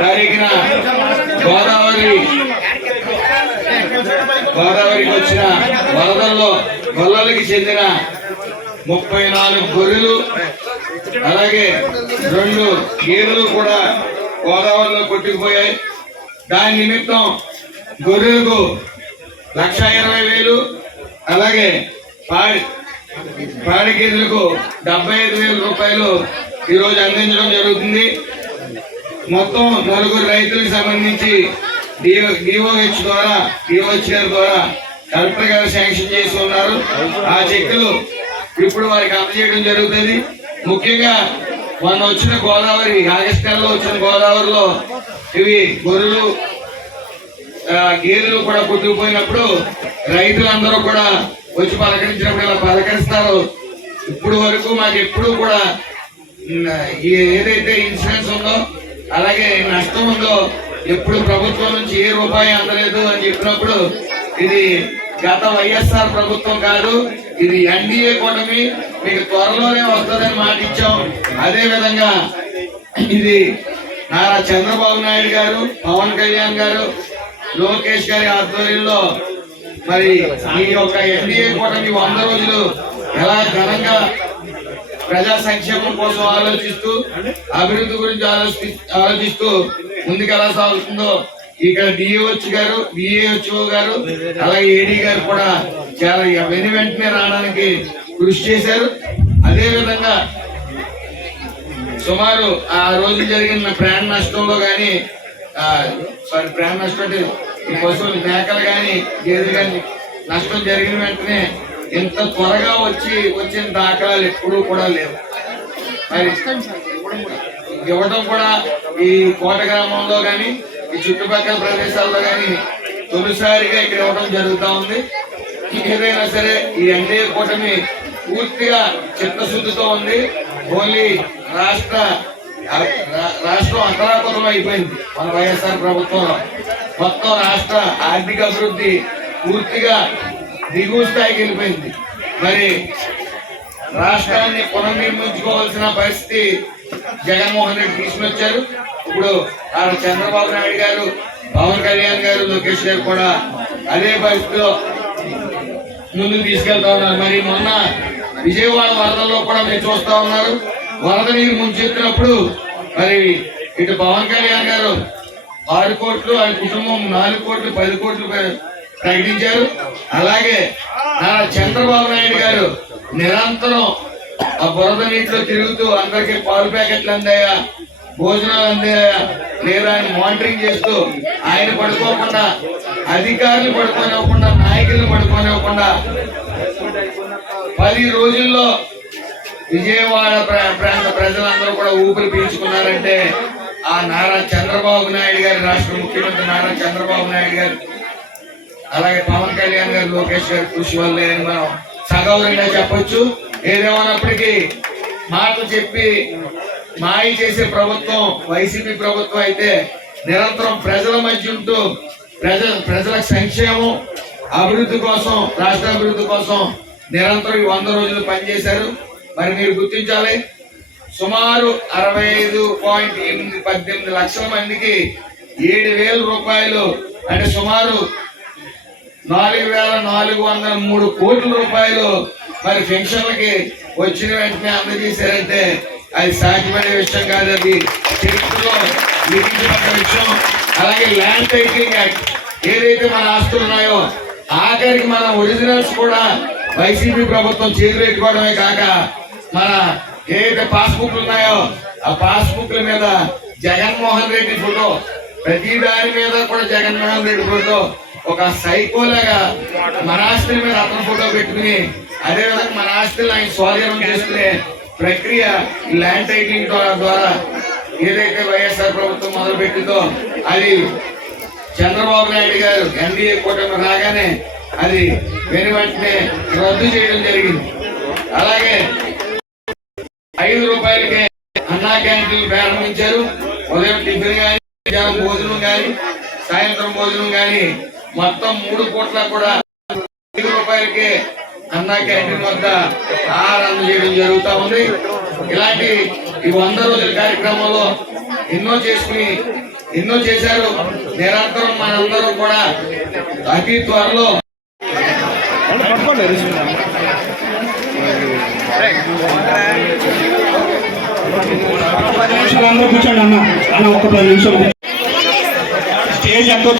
తారీఖున గోదావరికి వచ్చిన వరదల్లో గొల్లలకి చెందిన 34 గొర్రెలు అలాగే 2 గేదెలు కూడా గోదావరిలో కొట్టుకుపోయాయి. దాని నిమిత్తం గొర్రెలకు 1,20,000 అలాగే పాడి గేదెలకు 75,000 రూపాయలు ఈరోజు అందించడం జరుగుతుంది. మొత్తం 4 రైతులకు సంబంధించి డిఓహెచ్ ద్వారా కలెక్టర్ గారు శాంక్షన్ చేసి ఉన్నారు. ఆ చెక్కులు ఇప్పుడు వారికి అందజేయడం జరుగుతుంది. ముఖ్యంగా మొన్న వచ్చిన గోదావరి ఆగస్టు నెలలో వచ్చిన గోదావరిలో ఇవి గొర్రెలు గేదెలు కూడా కొట్టుకుపోయినప్పుడు రైతులందరూ కూడా వచ్చి పలకరించినప్పుడు ఇలా పలకరిస్తారు. ఇప్పుడు వరకు మాకు ఎప్పుడు కూడా ఏదైతే ఇన్సూరెన్స్ ఉందో అలాగే నష్టం ఉందో ఎప్పుడు ప్రభుత్వం నుంచి ఏ రూపాయి అందలేదు అని చెప్పినప్పుడు ఇది గత వైఎస్ఆర్ ప్రభుత్వం కాదు, ఇది ఎన్డీఏ కూటమి, మీకు త్వరలోనే వస్తుందని మాట ఇచ్చాం. అదే విధంగా ఇది నారా చంద్రబాబు నాయుడు గారు, పవన్ కళ్యాణ్ గారు, లోకేష్ గారి ఆధ్వర్యంలో మరి ఈ యొక్క ఎన్డీఏ కూటమి 100 రోజులు ఎలా ఘనంగా ప్రజా సంక్షేమం కోసం ఆలోచిస్తూ అభివృద్ధి గురించి ఆలోచిస్తూ ముందుకు ఎలా సాగుతుందో ఇక్కడ డిఓహెచ్ గారు, విఏహెచ్ఓ గారు అలాగే ఏడీ గారు కూడా చాలా వెంటనే రావడానికి కృషి చేశారు. అదే విధంగా సుమారు ఆ రోజు జరిగిన ప్రాణ నష్టంలో కానీ ప్రాణ నష్టం అంటే ఈ పశువులు మేకలు కానీ గేదెలు కానీ నష్టం జరిగిన వెంటనే ఇంత త్వరగా వచ్చిన దాఖలాలు ఎప్పుడూ కూడా లేవు. మరి ఇవ్వడం కూడా ఈ కోట గ్రామంలో కానీ ఈ చుట్టుపక్కల ప్రదేశాల్లో కానీ తొలిసారిగా ఇక్కడ ఇవ్వడం జరుగుతూ ఉంది. ఏదైనా సరే ఈ ఎన్డీఏ కూటమి పూర్తిగా చిత్తశుద్ధితో ఉంది. ఓన్లీ రాష్ట్రం అతలాకుతం అయిపోయింది. మన వైఎస్ఆర్ ప్రభుత్వంలో మొత్తం రాష్ట్ర ఆర్థిక అభివృద్ధి పూర్తిగా దిగువ స్థాయికి వెళ్ళిపోయింది. మరి రాష్ట్రాన్ని పునర్నిర్మించుకోవాల్సిన పరిస్థితి జగన్మోహన్ రెడ్డి తీసుకొచ్చారు. ఇప్పుడు చంద్రబాబు నాయుడు గారు, పవన్ కళ్యాణ్ గారు, లోకేష్ గారు కూడా అదే పరిస్థితిలో ముందుకు తీసుకెళ్తా ఉన్నారు. మరి మొన్న విజయవాడ వరదల్లో కూడా మీరు చూస్తా ఉన్నారు. వరద నీరు ముంచెత్తినప్పుడు మరి ఇటు పవన్ కళ్యాణ్ గారు 6 కోట్లు, ఆయన కుటుంబం 4 కోట్లు, 10 కోట్లు ప్రకటించారు. అలాగే చంద్రబాబు నాయుడు గారు నిరంతరం ఆ బురద నీటిలో తిరుగుతూ అందరికీ పాలు ప్యాకెట్లు అందాయా, భోజనాలు అందాయా లేదా అని మానిటరింగ్ చేస్తూ ఆయన పడుకోకుండా, అధికారులు పడుకోనివ్వకుండా, నాయకులు పడుకోనివ్వకుండా 10 రోజుల్లో విజయవాడ ప్రాంత ప్రజలందరూ కూడా ఊపిరి పీల్చుకున్నారంటే ఆ నారా చంద్రబాబు నాయుడు గారి, రాష్ట్ర ముఖ్యమంత్రి నారా చంద్రబాబు నాయుడు గారు అలాగే పవన్ కళ్యాణ్ గారు, లోకేష్ గారి కృషి వల్లే అని మనం సగౌరవంగా చెప్పొచ్చు. ఏదేమన్నప్పటికీ మాటలు చెప్పి మాయ చేసే ప్రభుత్వం వైసీపీ ప్రభుత్వం అయితే నిరంతరం ప్రజల మధ్య ఉంటూ ప్రజల సంక్షేమం, అభివృద్ధి కోసం, రాష్ట్ర అభివృద్ధి కోసం నిరంతరం 100 రోజులు పనిచేశారు. మరి మీరు గుర్తించాలి, సుమారు 65.18 లక్షల మందికి 7,000 రూపాయలు అంటే సుమారు 4,403 కోట్ల రూపాయలు మరి పెన్షన్లకి వచ్చిన వెంటనే అందజేశారంటే అది సాధ్యపడే విషయం కాదు, అది చరిత్రలో లిఖించబడ్డ విషయం. అలాగే ల్యాండ్ టైటిలింగ్ యాక్ట్, ఏదైతే మన ఆస్తులు ఉన్నాయో ఆఖరికి మన ఒరిజినల్స్ కూడా వైసీపీ ప్రభుత్వం చేతులు పెట్టుకోవడమే కాక మన ఏదైతే పాస్బుక్లు ఉన్నాయో ఆ పాస్బుక్ల మీద జగన్మోహన్ రెడ్డి ఫోటో, ప్రతి దాని మీద కూడా జగన్మోహన్ రెడ్డి ఫోటో, ఒక సైకోలాగా మన ఆస్తుల మీద అతని ఫోటో పెట్టుకుని అదేవిధంగా మన ఆస్తులు ఆయన స్వాధీనం చేసుకునే ప్రక్రియ ల్యాండ్ టైటిలింగ్ ద్వారా ఏదైతే వైఎస్ఆర్ ప్రభుత్వం మొదలుపెట్టిందో అది చంద్రబాబు నాయుడు గారు ఎన్డీఏ కూటమి రాగానే అది వెంటనే రద్దు చేయడం జరిగింది. అలాగే 5 రూపాయలకే అన్నా క్యాంటీన్లు ప్రారంభించారు. ఉదయం టిఫిన్ కానీ, మధ్యాహ్నం భోజనం కానీ, సాయంత్రం భోజనం కానీ మొత్తం 3 కోట్ల కూడా 5 రూపాయలకే అన్నా క్యాంటీన్ వద్ద ఆహారం చేయడం జరుగుతూ ఉంది. ఇలాంటి ఈ 100 రోజుల కార్యక్రమంలో ఎన్నో చేసుకుని ఎన్నో చేశారు. నిరంతరం మనందరం కూడా అతి త్వరలో కూర్చోండి అన్న అన్న ఒక 10 నిమిషాలు స్టేజ్ ఎంతో